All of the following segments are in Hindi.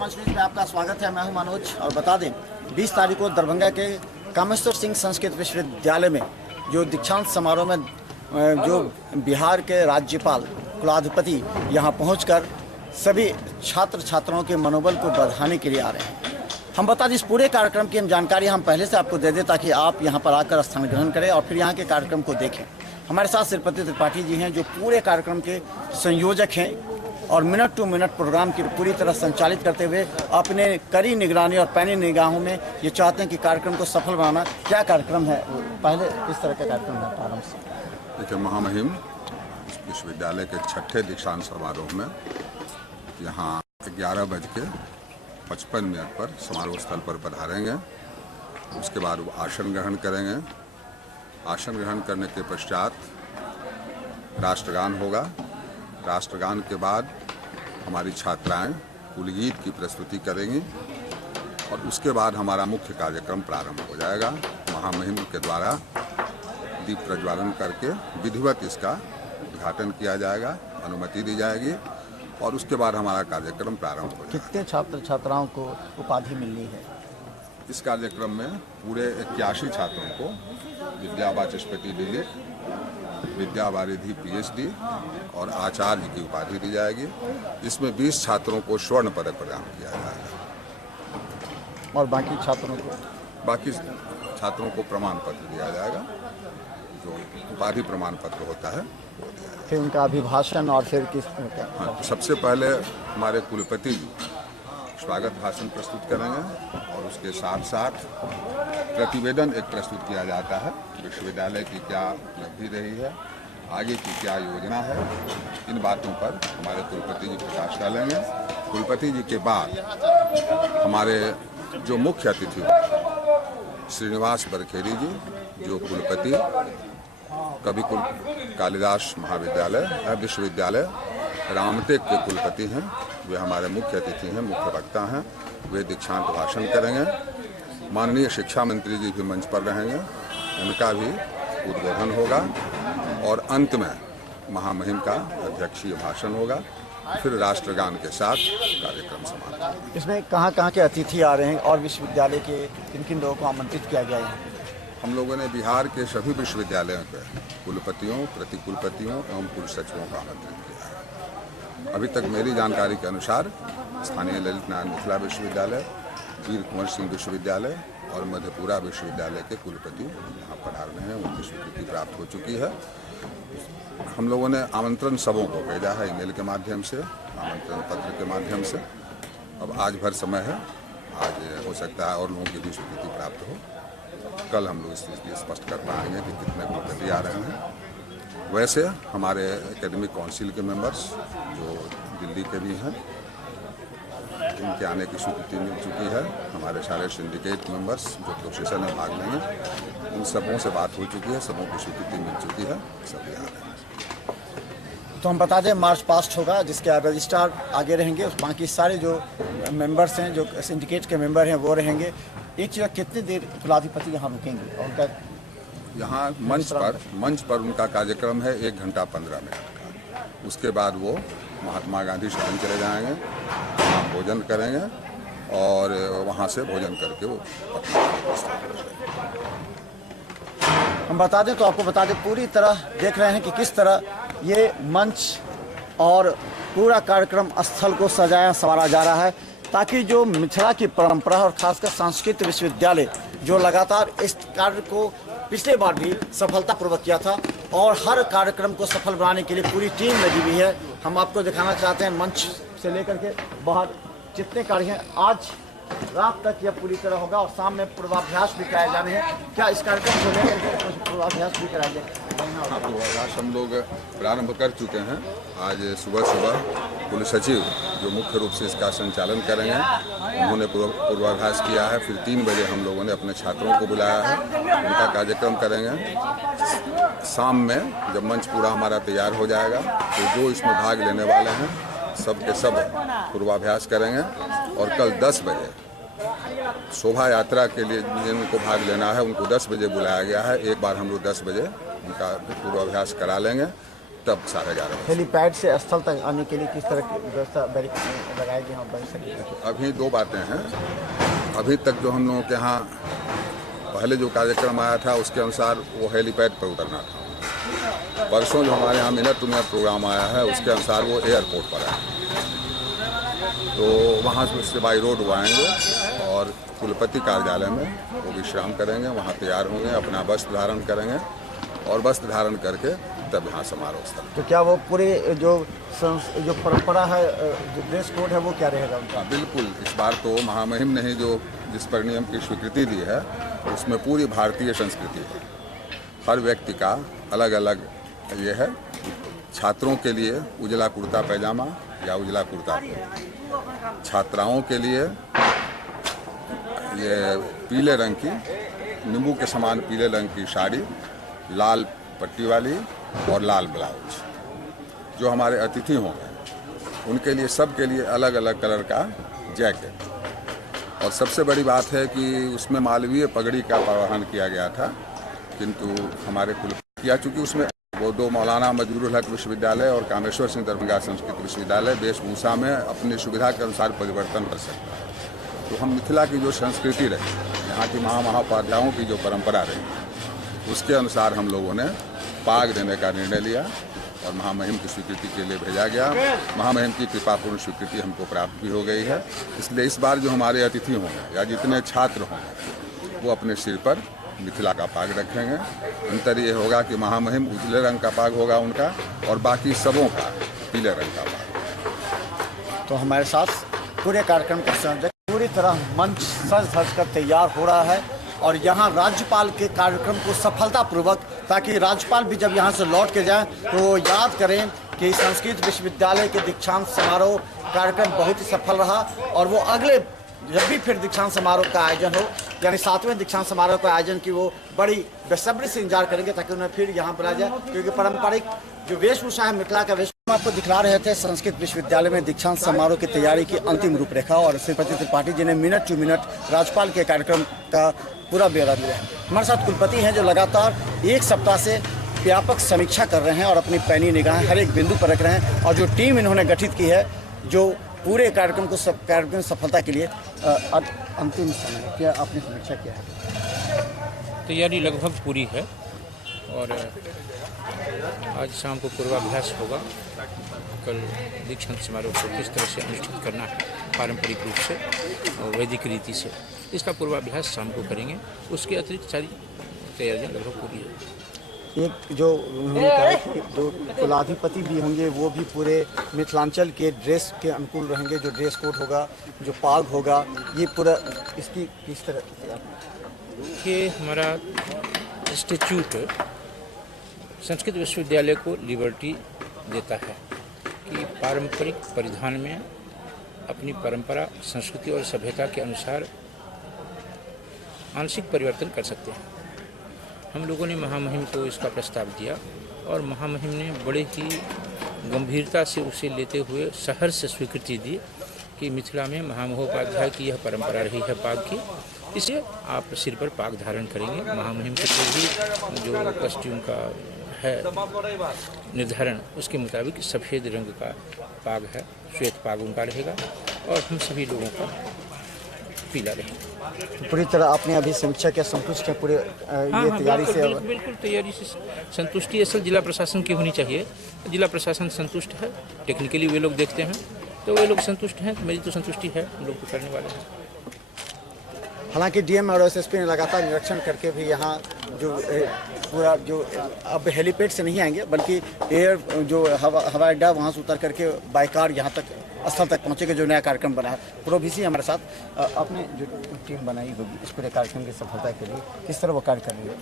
मंच न्यूज में आपका स्वागत है। मैं हूं मनोज और बता दें 20 तारीख को दरभंगा के कामेश्वर सिंह संस्कृत विश्वविद्यालय में जो दीक्षांत समारोह में जो बिहार के राज्यपाल कुलाधिपति यहां पहुंचकर सभी छात्र छात्राओं के मनोबल को बढ़ाने के लिए आ रहे हैं। हम बता दें इस पूरे कार्यक्रम की हम जानकारी हम पहले से आपको दे दें ताकि आप यहां पर आकर स्थान ग्रहण करें और फिर यहां के कार्यक्रम को देखें। हमारे साथ श्रीपति त्रिपाठी जी हैं जो पूरे कार्यक्रम के संयोजक हैं और मिनट टू मिनट प्रोग्राम की पूरी तरह संचालित करते हुए अपने कड़ी निगरानी और पैनी निगाहों में ये चाहते हैं कि कार्यक्रम को सफल बनाना। क्या कार्यक्रम है, पहले किस तरह का कार्यक्रम है प्रारंभ से? देखिए, महामहिम विश्वविद्यालय के 6ठे दीक्षांत समारोह में यहाँ 11:55 पर समारोह स्थल पर पधारेंगे। उसके बाद वो आसन ग्रहण करेंगे। आसन ग्रहण करने के पश्चात राष्ट्रगान होगा। राष्ट्रगान के बाद हमारी छात्राएं कुलगीत की प्रस्तुति करेंगी और उसके बाद हमारा मुख्य कार्यक्रम प्रारंभ हो जाएगा। महामहिम के द्वारा दीप प्रज्वलन करके विधिवत इसका उद्घाटन किया जाएगा, अनुमति दी जाएगी और उसके बाद हमारा कार्यक्रम प्रारंभ हो जाएगा। कितने छात्र छात्राओं को उपाधि मिलनी है? इस कार्यक्रम में पूरे 81 छात्रों को विद्या वाचस्पति डीलिट, विद्या वारिधि PhD और आचार्य की उपाधि दी जाएगी। इसमें 20 छात्रों को स्वर्ण पदक प्रदान किया जाएगा और बाकी छात्रों को प्रमाण पत्र दिया जाएगा। जो उपाधि प्रमाण पत्र होता है वो दिया जाएगा। फिर उनका अभिभाषण और फिर किस हाँ, तो सबसे पहले हमारे कुलपति जी स्वागत भाषण प्रस्तुत करेंगे और उसके साथ साथ प्रतिवेदन एक प्रस्तुत किया जाता है। विश्वविद्यालय की क्या उपलब्धि रही है, आगे की क्या योजना है, इन बातों पर हमारे कुलपति जी प्रकाश डालेंगे। कुलपति जी के बाद हमारे जो मुख्य अतिथि श्रीनिवास बरखेड़ी जी, जो कुलपति कविकुल कालिदास महाविद्यालय विश्वविद्यालय रामटेक के कुलपति हैं, वे हमारे मुख्य अतिथि हैं, मुख्य वक्ता हैं। वे दीक्षांत भाषण करेंगे। माननीय शिक्षा मंत्री जी भी मंच पर रहेंगे, उनका भी उद्बोधन होगा और अंत में महामहिम का अध्यक्षीय भाषण होगा। फिर राष्ट्रगान के साथ कार्यक्रम समाप्त होगा। इसमें कहाँ के अतिथि आ रहे हैं और विश्वविद्यालय के किन किन लोगों को आमंत्रित किया गया है? हम लोगों ने बिहार के सभी विश्वविद्यालयों के कुलपतियों, प्रतिकुलपतियों एवं कुलसचिवों का आमंत्रित किया है। अभी तक मेरी जानकारी के अनुसार स्थानीय ललित नारायण मिथिला विश्वविद्यालय, वीर कुंवर सिंह विश्वविद्यालय और मधेपुरा विश्वविद्यालय के कुलपति यहाँ पधार रहे हैं। उनकी स्वीकृति प्राप्त हो चुकी है। हम लोगों ने आमंत्रण सबों को भेजा है, ईमेल के माध्यम से, आमंत्रण पत्र के माध्यम से। अब आज भर समय है, आज हो सकता है और लोगों की भी स्वीकृति प्राप्त हो। कल हम लोग इस चीज़ की स्पष्ट कर पाएंगे कि कितने कुलपति आ रहे हैं। वैसे हमारे एकेडमिक काउंसिल के मेंबर्स जो दिल्ली के भी हैं, उनके आने की स्वीकृति मिल चुकी है। हमारे सारे सिंडिकेट मेंबर्स जो प्रोसेशन में भाग लेंगे, उन सबों से बात हो चुकी है, सबों की स्वीकृति मिल चुकी है, सभी आ रहे हैं। तो हम बता दें मार्च पास्ट होगा जिसके रजिस्ट्रार आगे रहेंगे, बाकी सारे जो मेंबर्स हैं, जो सिंडिकेट के मेंबर हैं वो रहेंगे। एक चीज़, कितनी देर कुलाधिपति यहाँ रुकेंगे और उनका यहाँ मंच पर उनका कार्यक्रम है 1 घंटा 15 मिनट का। उसके बाद वो महात्मा गांधी सदन चले जाएंगे, वहाँ भोजन करेंगे और वहाँ से भोजन करके वो हम बता दें तो आपको बता दें पूरी तरह देख रहे हैं कि किस तरह ये मंच और पूरा कार्यक्रम स्थल को सजाया संवारा जा रहा है ताकि जो मिथिला की परंपरा और खासकर संस्कृत विश्वविद्यालय जो लगातार इस कार्य को पिछले बार भी सफलतापूर्वक किया था और हर कार्यक्रम को सफल बनाने के लिए पूरी टीम लगी हुई है। हम आपको दिखाना चाहते हैं मंच से लेकर के बाहर जितने कार्य हैं, आज रात तक यह पूरी तरह होगा और शाम में पूर्वाभ्यास भी कराए जाने हैं। क्या इस कार्यक्रम को लेकर के पूर्वाभ्यास भी कराए जाएंगे? हाँ, पूर्वाभ्यास हम लोग प्रारंभ कर चुके हैं। आज सुबह कुल सचिव जो मुख्य रूप से इसका संचालन करेंगे, उन्होंने पूर्वाभ्यास किया है। फिर 3 बजे हम लोगों ने अपने छात्रों को बुलाया है, उनका कार्यक्रम करेंगे। शाम में जब मंच पूरा हमारा तैयार हो जाएगा तो जो इसमें भाग लेने वाले हैं सब के सब पूर्वाभ्यास करेंगे और कल 10 बजे शोभा यात्रा के लिए जिनको भाग लेना है उनको 10 बजे बुलाया गया है। एक बार हम लोग 10 बजे उनका पूर्वाभ्यास करा लेंगे तब 11:30 बजे। हेलीपैड से स्थल तक आने के लिए किस तरह की व्यवस्था लगाई गई बन सके? अभी दो बातें हैं। अभी तक जो हम लोगों के यहाँ पहले जो कार्यक्रम आया था उसके अनुसार वो हेलीपैड पर उतरना था। परसों जो हमारे यहाँ मिनट टू मिनट प्रोग्राम आया है उसके अनुसार वो एयरपोर्ट पर है, तो वहाँ से बाई रोड वो आएंगे और कुलपति कार्यालय में वो विश्राम करेंगे, वहाँ तैयार होंगे, अपना वस्त्र धारण करेंगे और वस्त्र धारण करके तब यहाँ समारोह स्थल। तो क्या वो पूरे जो परंपरा है, जो ड्रेस कोड है, वो क्या रहेगा उनका? बिल्कुल, इस बार तो महामहिम ने जो जिस परिनियम की स्वीकृति दी है उसमें पूरी भारतीय संस्कृति है। हर व्यक्ति का अलग अलग ये है। छात्रों के लिए उजला कुर्ता पैजामा या उजला कुर्ता, छात्राओं के लिए ये पीले रंग की, नींबू के समान पीले रंग की साड़ी, लाल पट्टी वाली और लाल ब्लाउज। जो हमारे अतिथि होंगे उनके लिए सबके लिए अलग अलग कलर का जैकेट। और सबसे बड़ी बात है कि उसमें मालवीय पगड़ी का प्रावधान किया गया था, किंतु हमारे कुलपति किया, चूँकि उसमें वो दो मौलाना मजरूरुल हक विश्वविद्यालय और कामेश्वर सिंह दरभंगा संस्कृत विश्वविद्यालय वेशभूषा में अपनी सुविधा के अनुसार परिवर्तन कर सकता है। तो हम मिथिला की जो संस्कृति रही, यहाँ की महामहोपाध्यायों की जो परंपरा रही, उसके अनुसार हम लोगों ने पाग देने का निर्णय लिया और महामहिम की स्वीकृति के लिए भेजा गया। महामहिम की कृपापूर्ण स्वीकृति हमको प्राप्त भी हो गई है। इसलिए इस बार जो हमारे अतिथि होंगे या जितने छात्र होंगे वो अपने सिर पर मिथिला का पाग रखेंगे। अंतर ये होगा कि महामहिम उजले रंग का पाग होगा उनका और बाकी सबों का पीले रंग का पाग। तो हमारे साथ पूरे कार्यक्रम का संयोजक पूरी तरह मंच सज धज कर तैयार हो रहा है और यहाँ राज्यपाल के कार्यक्रम को सफलतापूर्वक, ताकि राज्यपाल भी जब यहाँ से लौट के जाएं तो याद करें कि संस्कृत विश्वविद्यालय के दीक्षांत समारोह कार्यक्रम बहुत ही सफल रहा और वो अगले जब भी फिर दीक्षांत समारोह का आयोजन हो, यानी 7वें दीक्षांत समारोह का आयोजन की वो बड़ी बेसब्री से इंतजार करेंगे ताकि उन्हें फिर यहाँ बुलाया जाए, क्योंकि पारंपरिक जो वेशभूषा है मिथिला का वेशभूषा आपको दिखला रहे थे। संस्कृत विश्वविद्यालय में दीक्षांत समारोह की तैयारी की अंतिम रूपरेखा और श्रीपति त्रिपाठी जी ने मिनट टू मिनट राज्यपाल के कार्यक्रम का पूरा ब्यौरा दिया है। हमारे साथ कुलपति हैं जो लगातार एक सप्ताह से व्यापक समीक्षा कर रहे हैं और अपनी पैनी निगाहें हर एक बिंदु पर रख रहे हैं और जो टीम इन्होंने गठित की है जो पूरे कार्यक्रम को कार्यक्रम सफलता के लिए अंतिम समय क्या आपने समीक्षा किया है? तैयारी लगभग पूरी है और आज शाम को पूर्वाभ्यास होगा। कल दीक्षांत समारोह को किस तरह से अनुष्ठित करना है पारंपरिक रूप से और वैदिक रीति से, इसका पूर्वाभ्यास शाम को करेंगे। उसके अतिरिक्त सारी तैयारियां लगभग पूरी है। एक जो उन्होंने कहा कि जो कुलाधिपति भी होंगे वो भी पूरे मिथिलांचल के ड्रेस के अनुकूल रहेंगे, जो ड्रेस कोड होगा, जो पाग होगा, ये पूरा इसकी किस तरह? ये हमारा इंस्टीट्यूट संस्कृत विश्वविद्यालय को लिबर्टी देता है कि पारंपरिक परिधान में अपनी परंपरा, संस्कृति और सभ्यता के अनुसार आंशिक परिवर्तन कर सकते हैं। हम लोगों ने महामहिम को इसका प्रस्ताव दिया और महामहिम ने बड़े ही गंभीरता से उसे लेते हुए सहर्ष से स्वीकृति दी कि मिथिला में महामहोपाध्याय की यह परंपरा रही है पाग की, इसलिए आप सिर पर पाग धारण करेंगे। महामहिम के भी जो कस्ट्यूम का है निर्धारण, उसके मुताबिक सफ़ेद रंग का पाग है, श्वेत पाग उनका रहेगा और हम सभी लोगों का पीला रहेगा। पूरी तरह आपने अभी समीक्षा किया, संतुष्ट है पूरे ये तैयारी से? बिल्कुल तैयारी से संतुष्टि असल जिला प्रशासन की होनी चाहिए। जिला प्रशासन संतुष्ट है, टेक्निकली वे लोग देखते हैं तो वे लोग संतुष्ट हैं, तो मेरी तो संतुष्टि है, हम लोग तो करने वाले हैं। हालांकि डीएम और एसएसपी ने लगातार निरीक्षण करके भी यहाँ जो पूरा जो अब हेलीपैड से नहीं आएंगे बल्कि एयर जो हवाई अड्डा वहाँ से उतर करके बाई कार यहाँ तक स्थल तक पहुँचेगा, जो नया कार्यक्रम बना है। प्रोभिसी हमारे साथ अपने जो टीम बनाई होगी इस पूरे कार्यक्रम की सफलता के लिए किस तरह वो कार्य कर रही है?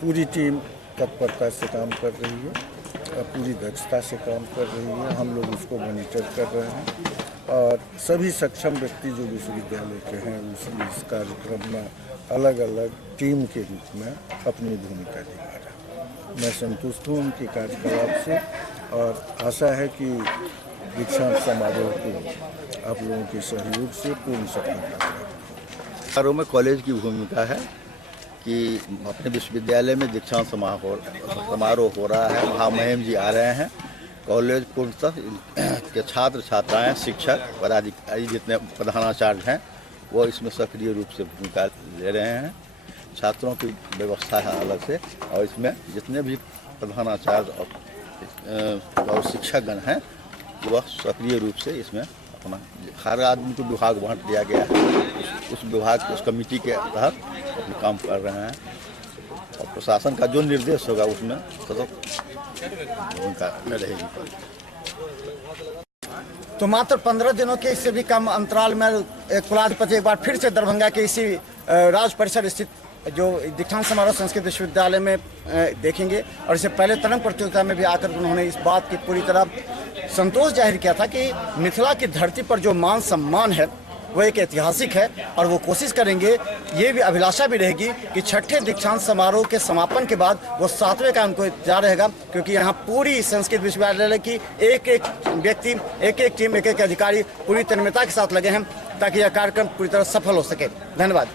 पूरी टीम तत्परता से काम कर रही है, पूरी दक्षता से काम कर रही है। हम लोग उसको मॉनिटर कर रहे हैं और सभी सक्षम व्यक्ति जो विश्वविद्यालय के हैं इस कार्यक्रम में अलग अलग टीम के रूप में अपनी भूमिका निभा रहे हैं। मैं संतुष्ट हूँ उनके कार्यकलाप से और आशा है कि दीक्षांत समारोह को आप लोगों के सहयोग से पूर्ण सफलता प्राप्त। समारोह में कॉलेज की भूमिका है कि अपने विश्वविद्यालय में दीक्षांत समारोह हो रहा है। महामहिम जी आ रहे हैं। कॉलेज पूर्णतः के छात्र छात्राएं, शिक्षक, पदाधिकारी जितने प्रधानाचार्य हैं वो इसमें सक्रिय रूप से भूमिका ले रहे हैं। छात्रों की व्यवस्था है अलग से, और इसमें जितने भी प्रधानाचार्य और शिक्षकगण हैं वह सक्रिय रूप से इसमें अपना हर आदमी को विभाग बांट दिया गया है। उस विभाग उस कमेटी के तहत अपना काम कर रहे हैं, और प्रशासन का जो निर्देश होगा उसमें सतत भूमिका रहेगी। तो मात्र 15 दिनों के इससे भी कम अंतराल में कुलाधिपति एक बार फिर से दरभंगा के इसी राज परिसर स्थित जो दीक्षांत समारोह संस्कृत विश्वविद्यालय में देखेंगे। और इससे पहले तरंग प्रतियोगिता में भी आकर उन्होंने इस बात की पूरी तरह संतोष जाहिर किया था कि मिथिला की धरती पर जो मान सम्मान है वो एक ऐतिहासिक है, और वो कोशिश करेंगे, ये भी अभिलाषा भी रहेगी कि छठे दीक्षांत समारोह के समापन के बाद वो 7वें का उनको इंतजार रहेगा, क्योंकि यहाँ पूरी संस्कृत विश्वविद्यालय की एक एक व्यक्ति, एक एक टीम, एक एक अधिकारी पूरी तन्मयता के साथ लगे हैं ताकि यह कार्यक्रम पूरी तरह सफल हो सके। धन्यवाद।